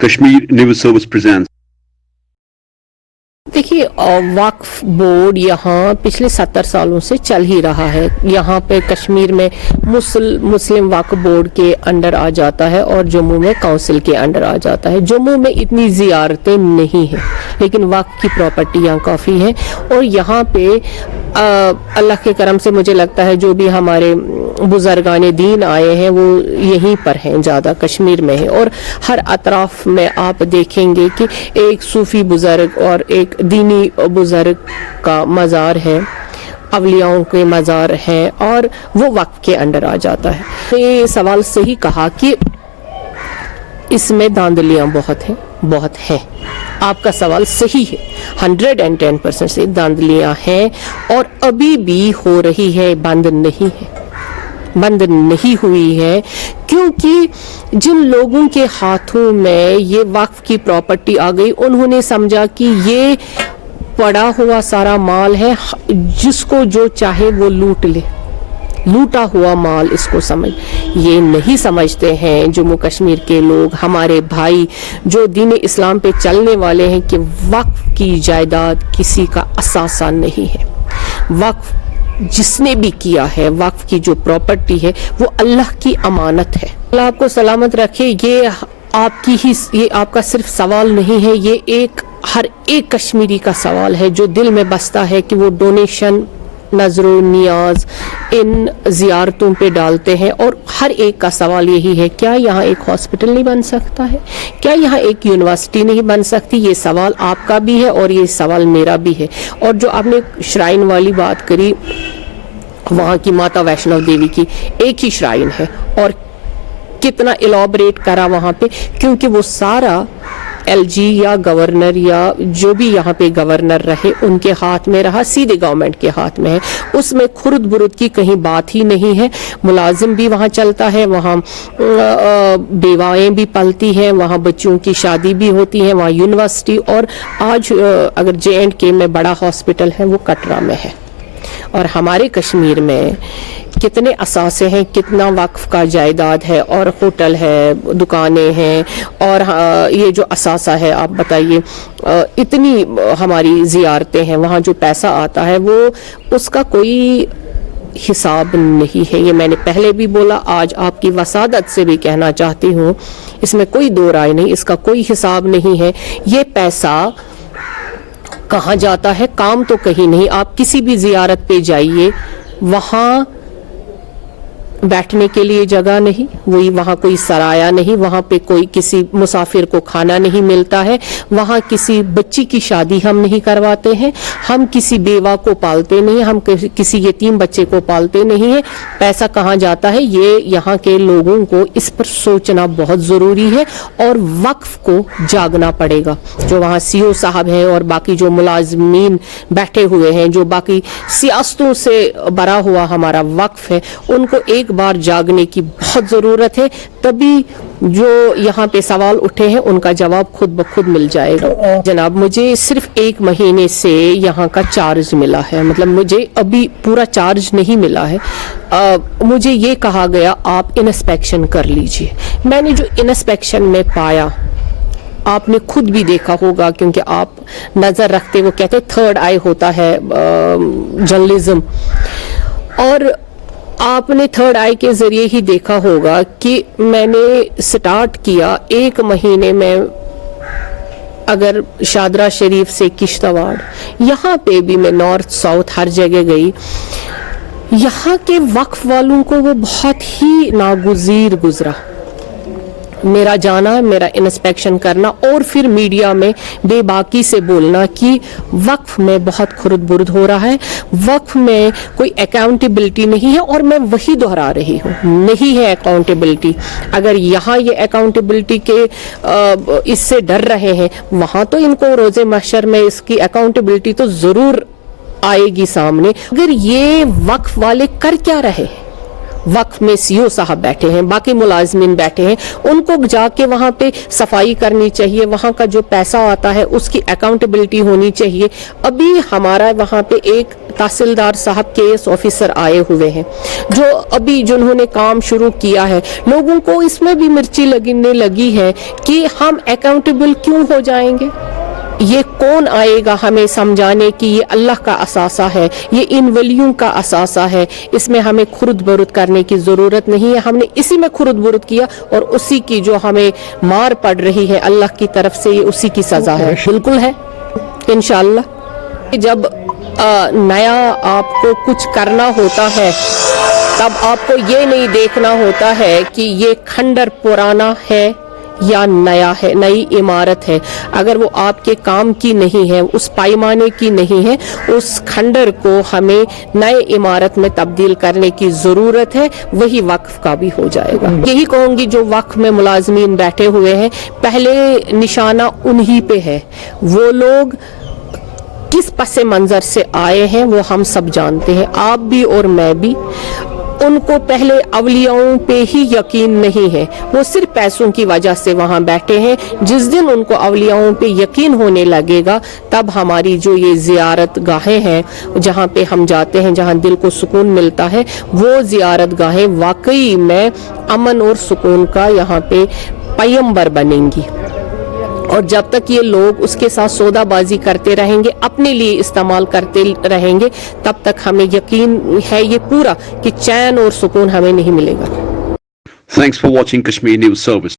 Kashmir News Service presents. देखिए, वक्फ board यहाँ पिछले 70 सालों से चल ही रहा है। यहाँ पे कश्मीर में मुस्लिम वक्फ बोर्ड के अंडर आ जाता है और जम्मू में काउंसिल के अंडर आ जाता है। जम्मू में इतनी ज़ियारतें नहीं हैं, लेकिन वक्फ की प्रॉपर्टी यहाँ काफ़ी है। और यहाँ पे अल्लाह के करम से मुझे लगता है जो भी हमारे बुजुर्गान दीन आए हैं वो यहीं पर हैं, ज़्यादा कश्मीर में है। और हर अतराफ में आप देखेंगे कि एक सूफ़ी बुजुर्ग और एक दीनी बुजुर्ग का मज़ार है, अवलियाओं के मज़ार हैं, और वो वक्फ के अंडर आ जाता है। तो ये सवाल सही कहा कि इसमें धांधलियाँ बहुत हैं। आपका सवाल सही है, 110% से धांधलियाँ हैं और अभी भी हो रही है, बंद नहीं हुई है। क्योंकि जिन लोगों के हाथों में ये वक्फ की प्रॉपर्टी आ गई, उन्होंने समझा कि ये पड़ा हुआ सारा माल है, जिसको जो चाहे वो लूट ले, लूटा हुआ माल इसको ये नहीं समझते हैं जम्मू कश्मीर के लोग, हमारे भाई जो दीन इस्लाम पे चलने वाले हैं, कि वक्फ की जायदाद किसी का असासा नहीं है। वक्फ जिसने भी किया है, वक्फ की जो प्रॉपर्टी है वो अल्लाह की अमानत है। अल्लाह आपको सलामत रखे। ये आपका सिर्फ सवाल नहीं है, ये हर एक कश्मीरी का सवाल है जो दिल में बसता है कि वो डोनेशन, नजरो नियाज इन जियारतों पे डालते हैं। और हर एक का सवाल यही है, क्या यहाँ एक हॉस्पिटल नहीं बन सकता है? क्या यहाँ एक यूनिवर्सिटी नहीं बन सकती? ये सवाल आपका भी है और ये सवाल मेरा भी है। और जो आपने श्राइन वाली बात करी, वहाँ की माता वैष्णो देवी की एक ही श्राइन है और कितना इलॉबरेट करा वहाँ पे, क्योंकि वो सारा LG या गवर्नर या जो भी यहाँ पे गवर्नर रहे उनके हाथ में रहा, सीधे गवर्नमेंट के हाथ में है। उसमें खुर्द बुरुद की कहीं बात ही नहीं है। मुलाजिम भी वहाँ चलता है, वहाँ बेवाएं भी पलती हैं, वहाँ बच्चों की शादी भी होती है, वहाँ यूनिवर्सिटी, और आज अगर J&K में बड़ा हॉस्पिटल है वो कटरा में है। और हमारे कश्मीर में कितने असासे हैं, कितना वक्फ का जायदाद है, और होटल है, दुकानें हैं, और ये जो असासा है, आप बताइए, इतनी हमारी ज़ियारतें हैं, वहाँ जो पैसा आता है वो उसका कोई हिसाब नहीं है। ये मैंने पहले भी बोला, आज आपकी वसादत से भी कहना चाहती हूँ, इसमें कोई दो राय नहीं, इसका कोई हिसाब नहीं है। ये पैसा कहाँ जाता है? काम तो कहीं नहीं। आप किसी भी ज़ियारत पे जाइए, वहाँ बैठने के लिए जगह नहीं, वहाँ कोई सराया नहीं, वहाँ पे कोई किसी मुसाफिर को खाना नहीं मिलता है, वहाँ किसी बच्ची की शादी हम नहीं करवाते हैं, हम किसी बेवा को पालते नहीं, हम किसी यतीम बच्चे को पालते नहीं है। पैसा कहाँ जाता है, ये यहाँ के लोगों को इस पर सोचना बहुत ज़रूरी है और वक्फ को जागना पड़ेगा। जो वहाँ CO साहब हैं और बाकी जो मुलाजमीन बैठे हुए हैं, जो बाकी सियासतों से भरा हुआ हमारा वक्फ है, उनको एक बार जागने की बहुत ज़रूरत है। तभी जो यहाँ पे सवाल उठे हैं उनका जवाब खुद ब खुद मिल जाएगा। जनाब, मुझे सिर्फ 1 महीने से यहाँ का चार्ज मिला है, मतलब मुझे अभी पूरा चार्ज नहीं मिला है। मुझे ये कहा गया आप इंस्पेक्शन कर लीजिए। मैंने जो इंस्पेक्शन में पाया, आपने खुद भी देखा होगा, क्योंकि आप नज़र रखते, वो कहते थर्ड आई होता है जर्नलिज्म, और आपने थर्ड आई के ज़रिए ही देखा होगा कि मैंने स्टार्ट किया 1 महीने में। अगर शादरा शरीफ से किश्तवाड़, यहाँ पे भी मैं नॉर्थ साउथ हर जगह गई, यहाँ के वक्फ वालों को वो बहुत ही नागुज़ीर गुजरा। मेरा जाना, मेरा इंस्पेक्शन करना और फिर मीडिया में बेबाकी से बोलना कि वक्फ में बहुत खुर्द बुर्द हो रहा है, वक्फ में कोई अकाउंटेबिलिटी नहीं है। और मैं वही दोहरा रही हूँ, नहीं है अकाउंटेबिलिटी। अगर यहाँ ये अकाउंटेबिलिटी के इससे डर रहे हैं, वहाँ तो इनको रोज़े महशर में इसकी अकाउंटेबिलिटी तो ज़रूर आएगी सामने। अगर ये वक्फ वाले कर क्या रहे, वक्फ में सीओ साहब बैठे हैं, बाकी मुलाजमीन बैठे हैं, उनको जाके वहाँ पे सफाई करनी चाहिए, वहाँ का जो पैसा आता है उसकी अकाउंटेबिलिटी होनी चाहिए। अभी हमारा वहाँ पे एक तहसीलदार साहब केएस ऑफिसर आए हुए हैं जो अभी जिन्होंने काम शुरू किया है, लोगों को इसमें भी मिर्ची लगने लगी है कि हम अकाउंटेबल क्यों हो जाएंगे। ये कौन आएगा हमें समझाने कि ये अल्लाह का असासा है, ये इन वलियों का असासा है, इसमें हमें खुर्द बुरुद करने की ज़रूरत नहीं है। हमने इसी में खुर्द बुरुद किया और उसी की जो हमें मार पड़ रही है अल्लाह की तरफ से, ये उसी की सज़ा है। बिल्कुल है इंशाअल्लाह। जब नया आपको कुछ करना होता है तब आपको ये नहीं देखना होता है कि ये खंडर पुराना है या नया है, नई इमारत है। अगर वो आपके काम की नहीं है, उस पैमाने की नहीं है, उस खंडर को हमें नए इमारत में तब्दील करने की ज़रूरत है। वही वक्फ का भी हो जाएगा। यही कहूँगी जो वक्फ में मुलाजमीन बैठे हुए हैं, पहले निशाना उन्हीं पे है। वो लोग किस पसे मंजर से आए हैं वो हम सब जानते हैं, आप भी और मैं भी। उनको पहले अवलियाओं पे ही यकीन नहीं है, वो सिर्फ पैसों की वजह से वहाँ बैठे हैं। जिस दिन उनको अवलियाओं पे यकीन होने लगेगा तब हमारी जो ये ज़ियारत गाहें हैं जहाँ पे हम जाते हैं, जहाँ दिल को सुकून मिलता है, वो ज़ियारत गाहें वाकई में अमन और सुकून का यहाँ पे पैगंबर बनेंगी। और जब तक ये लोग उसके साथ सौदाबाजी करते रहेंगे, अपने लिए इस्तेमाल करते रहेंगे, तब तक हमें यकीन है ये पूरा कि चैन और सुकून हमें नहीं मिलेगा। Thanks for watching Kashmir News Service.